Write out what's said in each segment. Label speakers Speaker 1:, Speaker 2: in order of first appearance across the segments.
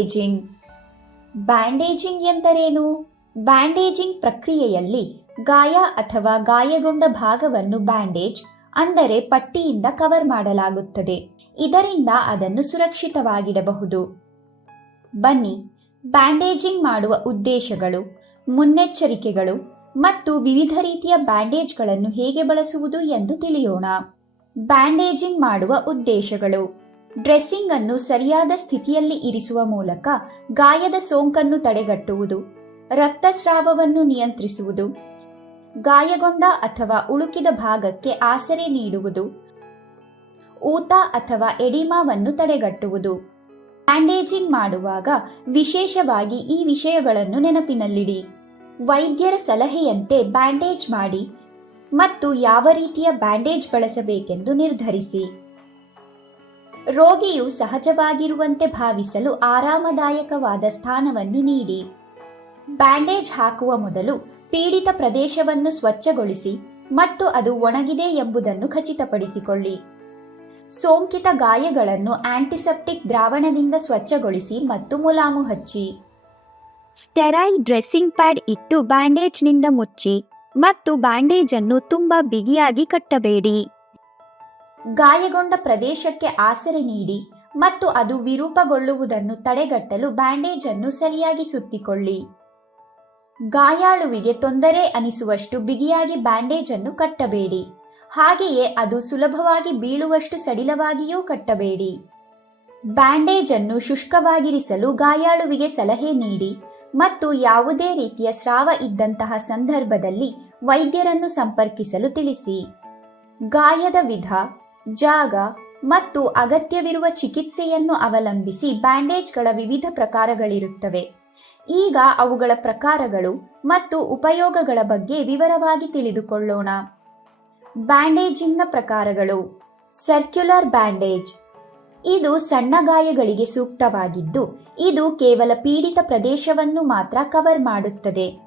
Speaker 1: Bandaging. Bandaging ಎಂದರೇನು? Bandaging ಪ್ರಕ್ರಿಯೆಯಲ್ಲಿ ಗಾಯ ಅಥವಾ ಗಾಯಗೊಂಡ ಭಾಗವನ್ನು ಬ್ಯಾಂಡೇಜ್, ಅಂದರೆ ಪಟ್ಟಿಯಿಂದ ಕವರ್ ಮಾಡಲಾಗುತ್ತದೆ. ಇದರಿಂದ ಅದನ್ನು ಸುರಕ್ಷಿತವಾಗಿಡಬಹುದು. ಬನ್ನಿ, ಬ್ಯಾಂಡೇಜಿಂಗ್ ಮಾಡುವ ಉದ್ದೇಶಗಳು, ಮುನ್ನೆಚ್ಚರಿಕೆಗಳು ಮತ್ತು ವಿವಿಧ ರೀತಿಯ ಬ್ಯಾಂಡೇಜ್ಗಳನ್ನು ಹೇಗೆ ಬಳಸುವುದು ಎಂದು ತಿಳಿಯೋಣ. ಬ್ಯಾಂಡೇಜಿಂಗ್ ಮಾಡುವ ಉದ್ದೇಶಗಳು. ಡ್ರೆಸ್ಸಿಂಗ್ ಅನ್ನು ಸರಿಯಾದ ಸ್ಥಿತಿಯಲ್ಲಿ ಇರಿಸುವ ಮೂಲಕ ಗಾಯದ ಸೋಂಕನ್ನು ತಡೆಗಟ್ಟುವುದು, ರಕ್ತಸ್ರಾವವನ್ನು ನಿಯಂತ್ರಿಸುವುದು, ಗಾಯಗೊಂಡ ಅಥವಾ ಉಳುಕಿದ ಭಾಗಕ್ಕೆ ಆಸರೆ ನೀಡುವುದು, ಊತ ಅಥವಾ ಎಡಿಮಾವನ್ನು ತಡೆಗಟ್ಟುವುದು. ಬ್ಯಾಂಡೇಜಿಂಗ್ ಮಾಡುವಾಗ ವಿಶೇಷವಾಗಿ ಈ ವಿಷಯಗಳನ್ನು ನೆನಪಿನಲ್ಲಿಡಿ. ವೈದ್ಯರ ಸಲಹೆಯಂತೆ ಬ್ಯಾಂಡೇಜ್ ಮಾಡಿ ಮತ್ತು ಯಾವ ರೀತಿಯ ಬ್ಯಾಂಡೇಜ್ ಬಳಸಬೇಕೆಂದು ನಿರ್ಧರಿಸಿ. ರೋಗಿಯು ಸಹಜವಾಗಿರುವಂತೆ ಭಾವಿಸಲು ಆರಾಮದಾಯಕವಾದ ಸ್ಥಾನವನ್ನು ನೀಡಿ. ಬ್ಯಾಂಡೇಜ್ ಹಾಕುವ ಮೊದಲು ಪೀಡಿತ ಪ್ರದೇಶವನ್ನು ಸ್ವಚ್ಛಗೊಳಿಸಿ ಮತ್ತು ಅದು ಒಣಗಿದೆ ಎಂಬುದನ್ನು ಖಚಿತಪಡಿಸಿಕೊಳ್ಳಿ. ಸೋಂಕಿತ ಗಾಯಗಳನ್ನು ಆಂಟಿಸೆಪ್ಟಿಕ್ ದ್ರಾವಣದಿಂದ ಸ್ವಚ್ಛಗೊಳಿಸಿ ಮತ್ತು ಮುಲಾಮು ಹಚ್ಚಿ. ಸ್ಟೆರೈಲ್ ಡ್ರೆಸ್ಸಿಂಗ್ ಪ್ಯಾಡ್ ಇಟ್ಟು ಬ್ಯಾಂಡೇಜ್ನಿಂದ ಮುಚ್ಚಿ ಮತ್ತು ಬ್ಯಾಂಡೇಜ್ ಅನ್ನು ತುಂಬಾ ಬಿಗಿಯಾಗಿ ಕಟ್ಟಬೇಡಿ. ಗಾಯಗೊಂಡ ಪ್ರದೇಶಕ್ಕೆ ಆಸರೆ ನೀಡಿ ಮತ್ತು ಅದು ವಿರೂಪಗೊಳ್ಳುವುದನ್ನು ತಡೆಗಟ್ಟಲು ಬ್ಯಾಂಡೇಜ್ ಅನ್ನು ಸರಿಯಾಗಿ ಸುತ್ತಿಕೊಳ್ಳಿ. ಗಾಯಾಳುವಿಗೆ ತೊಂದರೆ ಅನಿಸುವಷ್ಟು ಬಿಗಿಯಾಗಿ ಬ್ಯಾಂಡೇಜ್ ಅನ್ನು ಕಟ್ಟಬೇಡಿ. ಹಾಗೆಯೇ ಅದು ಸುಲಭವಾಗಿ ಬೀಳುವಷ್ಟು ಸಡಿಲವಾಗಿಯೂ ಕಟ್ಟಬೇಡಿ. ಬ್ಯಾಂಡೇಜ್ ಅನ್ನು ಶುಷ್ಕವಾಗಿರಿಸಲು ಗಾಯಾಳುವಿಗೆ ಸಲಹೆ ನೀಡಿ ಮತ್ತು ಯಾವುದೇ ರೀತಿಯ ಸ್ರಾವ ಇದ್ದಂತಹ ಸಂದರ್ಭದಲ್ಲಿ ವೈದ್ಯರನ್ನು ಸಂಪರ್ಕಿಸಲು ತಿಳಿಸಿ. ಗಾಯದ ವಿಧ ಜಾಗ ಮತ್ತು ಅಗತ್ಯವಿರುವ ಚಿಕಿತ್ಸೆಯನ್ನು ಅವಲಂಬಿಸಿ ಬ್ಯಾಂಡೇಜ್ಗಳ ವಿವಿಧ ಪ್ರಕಾರಗಳಿರುತ್ತವೆ. ಈಗ ಅವುಗಳ ಪ್ರಕಾರಗಳು ಮತ್ತು ಉಪಯೋಗಗಳ ಬಗ್ಗೆ ವಿವರವಾಗಿ ತಿಳಿದುಕೊಳ್ಳೋಣ. ಬ್ಯಾಂಡೇಜಿಂಗ್ನ ಪ್ರಕಾರಗಳು. Circular bandage. ಇದು ಸಣ್ಣ ಗಾಯಗಳಿಗೆ ಸೂಕ್ತವಾಗಿದ್ದು, ಇದು ಕೇವಲ ಪೀಡಿತ ಪ್ರದೇಶವನ್ನು ಮಾತ್ರ ಕವರ್ ಮಾಡುತ್ತದೆ.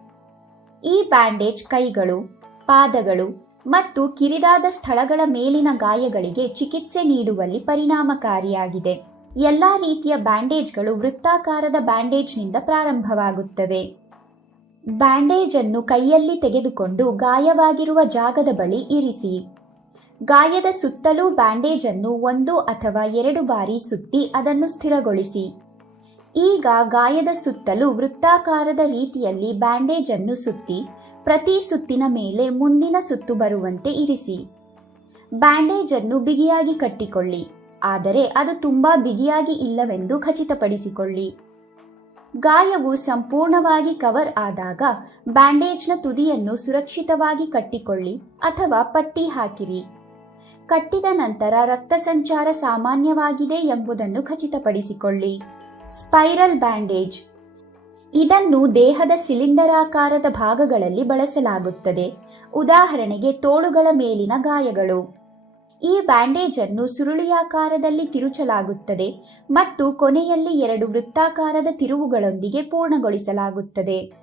Speaker 1: ಈ ಬ್ಯಾಂಡೇಜ್ ಕೈಗಳು, ಪಾದಗಳು ಮತ್ತು ಕಿರಿದಾದ ಸ್ಥಳಗಳ ಮೇಲಿನ ಗಾಯಗಳಿಗೆ ಚಿಕಿತ್ಸೆ ನೀಡುವಲ್ಲಿ ಪರಿಣಾಮಕಾರಿಯಾಗಿದೆ. ಎಲ್ಲಾ ರೀತಿಯ ಬ್ಯಾಂಡೇಜ್ಗಳು ವೃತ್ತಾಕಾರದ ಬ್ಯಾಂಡೇಜ್ನಿಂದ ಪ್ರಾರಂಭವಾಗುತ್ತವೆ. ಬ್ಯಾಂಡೇಜ್ ಅನ್ನು ಕೈಯಲ್ಲಿ ತೆಗೆದುಕೊಂಡು ಗಾಯವಾಗಿರುವ ಜಾಗದ ಬಳಿ ಇರಿಸಿ. ಗಾಯದ ಸುತ್ತಲೂ ಬ್ಯಾಂಡೇಜ್ ಅನ್ನು ಒಂದು ಅಥವಾ ಎರಡು ಬಾರಿ ಸುತ್ತಿ ಅದನ್ನು ಸ್ಥಿರಗೊಳಿಸಿ. ಈಗ ಗಾಯದ ಸುತ್ತಲೂ ವೃತ್ತಾಕಾರದ ರೀತಿಯಲ್ಲಿ ಬ್ಯಾಂಡೇಜ್ ಅನ್ನು ಸುತ್ತಿ ಪ್ರತಿ ಸುತ್ತಿನ ಮೇಲೆ ಮುಂದಿನ ಸುತ್ತು ಬರುವಂತೆ ಇರಿಸಿ. ಬ್ಯಾಂಡೇಜ್ ಅನ್ನು ಬಿಗಿಯಾಗಿ ಕಟ್ಟಿಕೊಳ್ಳಿ. ಆದರೆ ಅದು ತುಂಬಾ ಬಿಗಿಯಾಗಿ ಇಲ್ಲವೆಂದು ಖಚಿತಪಡಿಸಿಕೊಳ್ಳಿ. ಗಾಯವು ಸಂಪೂರ್ಣವಾಗಿ ಕವರ್ ಆದಾಗ ಬ್ಯಾಂಡೇಜ್ನ ತುದಿಯನ್ನು ಸುರಕ್ಷಿತವಾಗಿ ಕಟ್ಟಿಕೊಳ್ಳಿ ಅಥವಾ ಪಟ್ಟಿ ಹಾಕಿರಿ. ಕಟ್ಟಿದ ನಂತರ ರಕ್ತ ಸಂಚಾರ ಸಾಮಾನ್ಯವಾಗಿದೆ ಎಂಬುದನ್ನು ಖಚಿತಪಡಿಸಿಕೊಳ್ಳಿ. ಸ್ಪೈರಲ್ ಬ್ಯಾಂಡೇಜ್ ಇದನ್ನು ದೇಹದ ಸಿಲಿಂಡರಾಕಾರದ ಭಾಗಗಳಲ್ಲಿ ಬಳಸಲಾಗುತ್ತದೆ. ಉದಾಹರಣೆಗೆ ತೋಳುಗಳ ಮೇಲಿನ ಗಾಯಗಳು. ಈ ಬ್ಯಾಂಡೇಜ್ ಅನ್ನು ಸುರುಳಿಯಾಕಾರದಲ್ಲಿ ತಿರುಚಲಾಗುತ್ತದೆ ಮತ್ತು ಕೊನೆಯಲ್ಲಿ ಎರಡು ವೃತ್ತಾಕಾರದ ತಿರುವುಗಳೊಂದಿಗೆ ಪೂರ್ಣಗೊಳಿಸಲಾಗುತ್ತದೆ.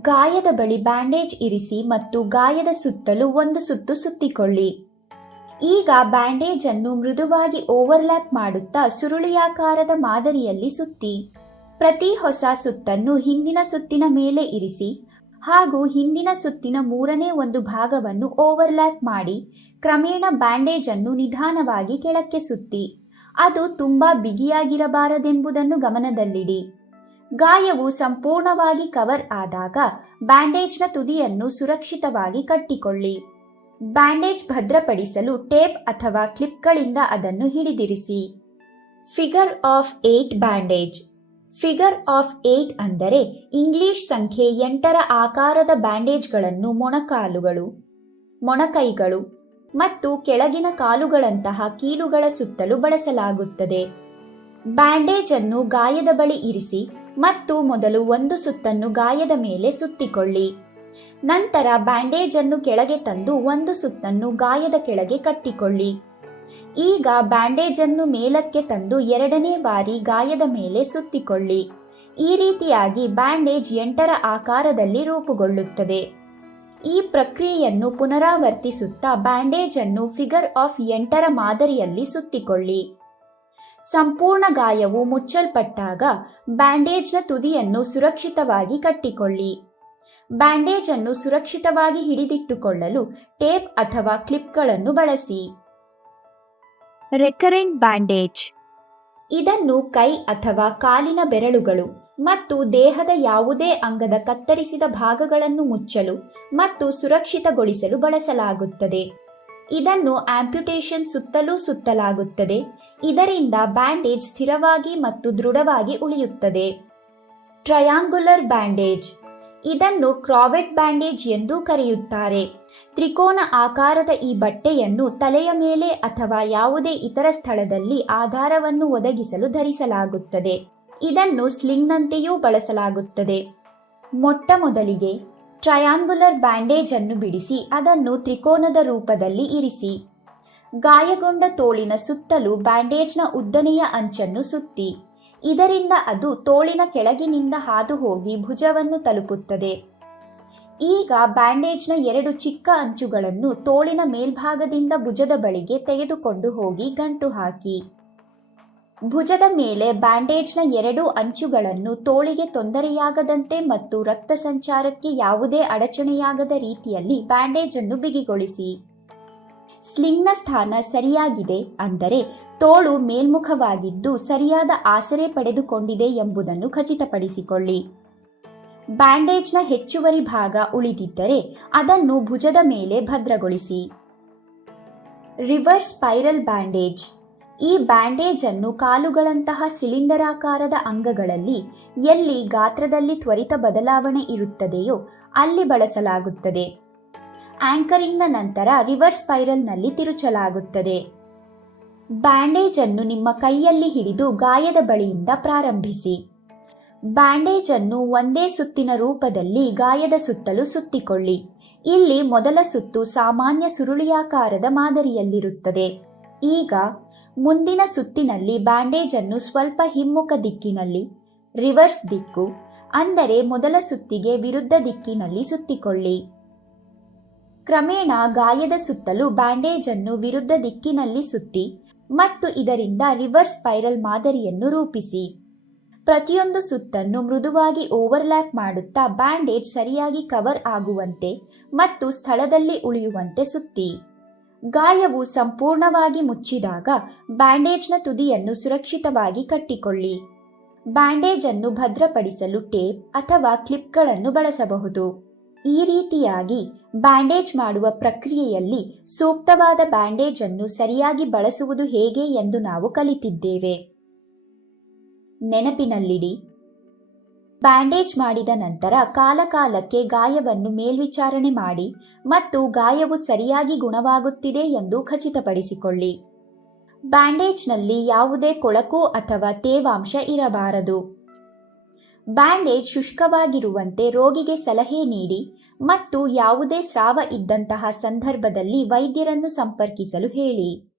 Speaker 1: ಗಾಯದ ಬಳಿ ಬ್ಯಾಂಡೇಜ್ ಇರಿಸಿ ಮತ್ತು ಗಾಯದ ಸುತ್ತಲೂ ಒಂದು ಸುತ್ತು ಸುತ್ತಿಕೊಳ್ಳಿ. ಈಗ ಬ್ಯಾಂಡೇಜ್ ಅನ್ನು ಮೃದುವಾಗಿ ಓವರ್ಲ್ಯಾಪ್ ಮಾಡುತ್ತಾ ಸುರುಳಿಯಾಕಾರದ ಮಾದರಿಯಲ್ಲಿ ಸುತ್ತಿ. ಪ್ರತಿ ಹೊಸ ಸುತ್ತನ್ನು ಹಿಂದಿನ ಸುತ್ತಿನ ಮೇಲೆ ಇರಿಸಿ ಹಾಗೂ ಹಿಂದಿನ ಸುತ್ತಿನ ಮೂರನೇ ಒಂದು ಭಾಗವನ್ನು ಓವರ್ಲ್ಯಾಪ್ ಮಾಡಿ ಕ್ರಮೇಣ ಬ್ಯಾಂಡೇಜ್ ಅನ್ನು ನಿಧಾನವಾಗಿ ಕೆಳಕ್ಕೆ ಸುತ್ತಿ. ಅದು ತುಂಬಾ ಬಿಗಿಯಾಗಿರಬಾರದೆಂಬುದನ್ನು ಗಮನದಲ್ಲಿಡಿ. ಗಾಯವು ಸಂಪೂರ್ಣವಾಗಿ ಕವರ್ ಆದಾಗ ಬ್ಯಾಂಡೇಜ್ನ ತುದಿಯನ್ನು ಸುರಕ್ಷಿತವಾಗಿ ಕಟ್ಟಿಕೊಳ್ಳಿ. ಬ್ಯಾಂಡೇಜ್ ಭದ್ರಪಡಿಸಲು ಟೇಪ್ ಅಥವಾ ಕ್ಲಿಪ್ಗಳಿಂದ ಅದನ್ನು ಹಿಡಿದಿರಿಸಿ. Figure of eight bandage. Figure of eight ಅಂದರೆ ಇಂಗ್ಲಿಷ್ ಸಂಖ್ಯೆ ಎಂಟರ ಆಕಾರದ ಬ್ಯಾಂಡೇಜ್ಗಳನ್ನು ಮೊಣಕಾಲುಗಳು, ಮೊಣಕೈಗಳು ಮತ್ತು ಕೆಳಗಿನ ಕಾಲುಗಳಂತಹ ಕೀಲುಗಳ ಸುತ್ತಲೂ ಬಳಸಲಾಗುತ್ತದೆ. ಬ್ಯಾಂಡೇಜ್ ಅನ್ನು ಗಾಯದ ಬಳಿ ಇರಿಸಿ ಮತ್ತು ಮೊದಲು ಒಂದು ಸುತ್ತನ್ನು ಗಾಯದ ಮೇಲೆ ಸುತ್ತಿಕೊಳ್ಳಿ. ನಂತರ ಬ್ಯಾಂಡೇಜ್ ಅನ್ನು ಕೆಳಗೆ ತಂದು ಒಂದು ಸುತ್ತನ್ನು ಗಾಯದ ಕೆಳಗೆ ಕಟ್ಟಿಕೊಳ್ಳಿ. ಈಗ ಬ್ಯಾಂಡೇಜ್ ಅನ್ನು ಮೇಲಕ್ಕೆ ತಂದು ಎರಡನೇ ಬಾರಿ ಗಾಯದ ಮೇಲೆ ಸುತ್ತಿಕೊಳ್ಳಿ. ಈ ರೀತಿಯಾಗಿ ಬ್ಯಾಂಡೇಜ್ ಎಂಟರ ಆಕಾರದಲ್ಲಿ ರೂಪುಗೊಳ್ಳುತ್ತದೆ. ಈ ಪ್ರಕ್ರಿಯೆಯನ್ನು ಪುನರಾವರ್ತಿಸುತ್ತಾ ಬ್ಯಾಂಡೇಜ್ ಅನ್ನು ಫಿಗರ್ ಆಫ್ ಎಂಟರ ಮಾದರಿಯಲ್ಲಿ ಸುತ್ತಿಕೊಳ್ಳಿ. ಸಂಪೂರ್ಣ ಗಾಯವು ಮುಚ್ಚಲ್ಪಟ್ಟಾಗ ಬ್ಯಾಂಡೇಜ್ನ ತುದಿಯನ್ನು ಸುರಕ್ಷಿತವಾಗಿ ಕಟ್ಟಿಕೊಳ್ಳಿ. ಬ್ಯಾಂಡೇಜ್ ಅನ್ನು ಸುರಕ್ಷಿತವಾಗಿ ಹಿಡಿದಿಟ್ಟುಕೊಳ್ಳಲು ಟೇಪ್ ಅಥವಾ ಕ್ಲಿಪ್ಗಳನ್ನು ಬಳಸಿ.
Speaker 2: Recurrent bandage.
Speaker 1: ಇದನ್ನು ಕೈ ಅಥವಾ ಕಾಲಿನ ಬೆರಳುಗಳು ಮತ್ತು ದೇಹದ ಯಾವುದೇ ಅಂಗದ ಕತ್ತರಿಸಿದ ಭಾಗಗಳನ್ನು ಮುಚ್ಚಲು ಮತ್ತು ಸುರಕ್ಷಿತಗೊಳಿಸಲು ಬಳಸಲಾಗುತ್ತದೆ. ಇದನ್ನು ಆಂಪ್ಯುಟೇಷನ್ ಸುತ್ತಲೂ ಸುತ್ತಲಾಗುತ್ತದೆ. ಇದರಿಂದ ಬ್ಯಾಂಡೇಜ್ ಸ್ಥಿರವಾಗಿ ಮತ್ತು ದೃಢವಾಗಿ ಉಳಿಯುತ್ತದೆ. Triangular bandage. ಇದನ್ನು ಕ್ರಾವೆಟ್ ಬ್ಯಾಂಡೇಜ್ ಎಂದು ಕರೆಯುತ್ತಾರೆ. ತ್ರಿಕೋನ ಆಕಾರದ ಈ ಬಟ್ಟೆಯನ್ನು ತಲೆಯ ಮೇಲೆ ಅಥವಾ ಯಾವುದೇ ಇತರ ಸ್ಥಳದಲ್ಲಿ ಆಧಾರವನ್ನು ಒದಗಿಸಲು ಧರಿಸಲಾಗುತ್ತದೆ. ಇದನ್ನು ಸ್ಲಿಂಗ್ನಂತೆಯೂ ಬಳಸಲಾಗುತ್ತದೆ. ಮೊಟ್ಟ ಮೊದಲಿಗೆ ಟ್ರಯಾಂಗುಲರ್ ಬ್ಯಾಂಡೇಜ್ ಅನ್ನು ಬಿಡಿಸಿ ಅದನ್ನು ತ್ರಿಕೋನದ ರೂಪದಲ್ಲಿ ಇರಿಸಿ. ಗಾಯಗೊಂಡ ತೋಳಿನ ಸುತ್ತಲೂ ಬ್ಯಾಂಡೇಜ್ನ ಉದ್ದನೆಯ ಅಂಚನ್ನು ಸುತ್ತಿ. ಇದರಿಂದ ಅದು ತೋಳಿನ ಕೆಳಗಿನಿಂದ ಹಾದು ಹೋಗಿ ಭುಜವನ್ನು ತಲುಪುತ್ತದೆ. ಈಗ ಬ್ಯಾಂಡೇಜ್ನ ಎರಡು ಚಿಕ್ಕ ಅಂಚುಗಳನ್ನು ತೋಳಿನ ಮೇಲ್ಭಾಗದಿಂದ ಭುಜದ ಬಳಿಗೆ ತೆಗೆದುಕೊಂಡು ಹೋಗಿ ಗಂಟು ಹಾಕಿ. ಭುಜದ ಮೇಲೆ ಬ್ಯಾಂಡೇಜ್ನ ಎರಡು ಅಂಚುಗಳನ್ನು ತೋಳಿಗೆ ತೊಂದರೆಯಾಗದಂತೆ ಮತ್ತು ರಕ್ತ ಸಂಚಾರಕ್ಕೆ ಯಾವುದೇ ಅಡಚಣೆಯಾಗದ ರೀತಿಯಲ್ಲಿ ಬ್ಯಾಂಡೇಜ್ ಅನ್ನು ಬಿಗಿಗೊಳಿಸಿ. ಸ್ಲಿಂಗ್ನ ಸ್ಥಾನ ಸರಿಯಾಗಿದೆ ಅಂದರೆ ತೋಳು ಮೇಲ್ಮುಖವಾಗಿದ್ದು ಸರಿಯಾದ ಆಸರೆ ಪಡೆದುಕೊಂಡಿದೆ ಎಂಬುದನ್ನು ಖಚಿತಪಡಿಸಿಕೊಳ್ಳಿ. ಬ್ಯಾಂಡೇಜ್ನ ಹೆಚ್ಚುವರಿ ಭಾಗ ಉಳಿದಿದ್ದರೆ ಅದನ್ನು ಭುಜದ ಮೇಲೆ ಭದ್ರಗೊಳಿಸಿ. Reverse spiral bandage. ಈ ಬ್ಯಾಂಡೇಜ್ ಅನ್ನು ಕಾಲುಗಳಂತಹ ಸಿಲಿಂಡರಾಕಾರದ ಅಂಗಗಳಲ್ಲಿ ಎಲ್ಲಿ ಗಾತ್ರದಲ್ಲಿ ತ್ವರಿತ ಬದಲಾವಣೆ ಇರುತ್ತದೆಯೋ ಅಲ್ಲಿ ಬಳಸಲಾಗುತ್ತದೆ. ಆಂಕರಿಂಗ್ನ ನಂತರ ರಿವರ್ಸ್ ಸ್ಪೈರಲ್ನಲ್ಲಿ ತಿರುಚಲಾಗುತ್ತದೆ. ಬ್ಯಾಂಡೇಜ್ ಅನ್ನು ನಿಮ್ಮ ಕೈಯಲ್ಲಿ ಹಿಡಿದು ಗಾಯದ ಬಳಿಯಿಂದ ಪ್ರಾರಂಭಿಸಿ. ಬ್ಯಾಂಡೇಜ್ ಅನ್ನು ಒಂದೇ ಸುತ್ತಿನ ರೂಪದಲ್ಲಿ ಗಾಯದ ಸುತ್ತಲೂ ಸುತ್ತಿಕೊಳ್ಳಿ. ಇಲ್ಲಿ ಮೊದಲ ಸುತ್ತು ಸಾಮಾನ್ಯ ಸುರುಳಿಯಾಕಾರದ ಮಾದರಿಯಲ್ಲಿರುತ್ತದೆ. ಈಗ ಮುಂದಿನ ಸುತ್ತಿನಲ್ಲಿ ಬ್ಯಾಂಡೇಜ್ ಅನ್ನು ಸ್ವಲ್ಪ ಹಿಮ್ಮುಖ ದಿಕ್ಕಿನಲ್ಲಿ, ರಿವರ್ಸ್ ದಿಕ್ಕು, ಅಂದರೆ ಮೊದಲ ಸುತ್ತಿಗೆ ವಿರುದ್ಧ ದಿಕ್ಕಿನಲ್ಲಿ ಸುತ್ತಿಕೊಳ್ಳಿ. ಕ್ರಮೇಣ ಗಾಯದ ಸುತ್ತಲೂ ಬ್ಯಾಂಡೇಜ್ ಅನ್ನು ವಿರುದ್ಧ ದಿಕ್ಕಿನಲ್ಲಿ ಸುತ್ತಿ ಮತ್ತು ಇದರಿಂದ ರಿವರ್ಸ್ ಸ್ಪೈರಲ್ ಮಾದರಿಯನ್ನು ರೂಪಿಸಿ. ಪ್ರತಿಯೊಂದು ಸುತ್ತನ್ನು ಮೃದುವಾಗಿ ಓವರ್ಲ್ಯಾಪ್ ಮಾಡುತ್ತಾ ಬ್ಯಾಂಡೇಜ್ ಸರಿಯಾಗಿ ಕವರ್ ಆಗುವಂತೆ ಮತ್ತು ಸ್ಥಳದಲ್ಲಿ ಉಳಿಯುವಂತೆ ಸುತ್ತಿ. ಗಾಯವು ಸಂಪೂರ್ಣವಾಗಿ ಮುಚ್ಚಿದಾಗ ಬ್ಯಾಂಡೇಜ್ನ ತುದಿಯನ್ನು ಸುರಕ್ಷಿತವಾಗಿ ಕಟ್ಟಿಕೊಳ್ಳಿ. ಬ್ಯಾಂಡೇಜ್ ಅನ್ನು ಭದ್ರಪಡಿಸಲು ಟೇಪ್ ಅಥವಾ ಕ್ಲಿಪ್ಗಳನ್ನು ಬಳಸಬಹುದು. ಈ ರೀತಿಯಾಗಿ ಬ್ಯಾಂಡೇಜ್ ಮಾಡುವ ಪ್ರಕ್ರಿಯೆಯಲ್ಲಿ ಸೂಕ್ತವಾದ ಬ್ಯಾಂಡೇಜ್ ಅನ್ನು ಸರಿಯಾಗಿ ಬಳಸುವುದು ಹೇಗೆ ಎಂದು ನಾವು ಕಲಿತಿದ್ದೇವೆ. ನೆನಪಿನಲ್ಲಿಡಿ. ಬ್ಯಾಂಡೇಜ್ ಮಾಡಿದ ನಂತರ ಕಾಲಕಾಲಕ್ಕೆ ಗಾಯವನ್ನು ಮೇಲ್ವಿಚಾರಣೆ ಮಾಡಿ ಮತ್ತು ಗಾಯವು ಸರಿಯಾಗಿ ಗುಣವಾಗುತ್ತಿದೆ ಎಂದು ಖಚಿತಪಡಿಸಿಕೊಳ್ಳಿ. ಬ್ಯಾಂಡೇಜ್ನಲ್ಲಿ ಯಾವುದೇ ಕೊಳಕು ಅಥವಾ ತೇವಾಂಶ ಇರಬಾರದು. ಬ್ಯಾಂಡೇಜ್ ಶುಷ್ಕವಾಗಿರುವಂತೆ ರೋಗಿಗೆ ಸಲಹೆ ನೀಡಿ ಮತ್ತು ಯಾವುದೇ ಸ್ರಾವ ಇದ್ದಂತಹ ಸಂದರ್ಭದಲ್ಲಿ ವೈದ್ಯರನ್ನು ಸಂಪರ್ಕಿಸಲು ಹೇಳಿ.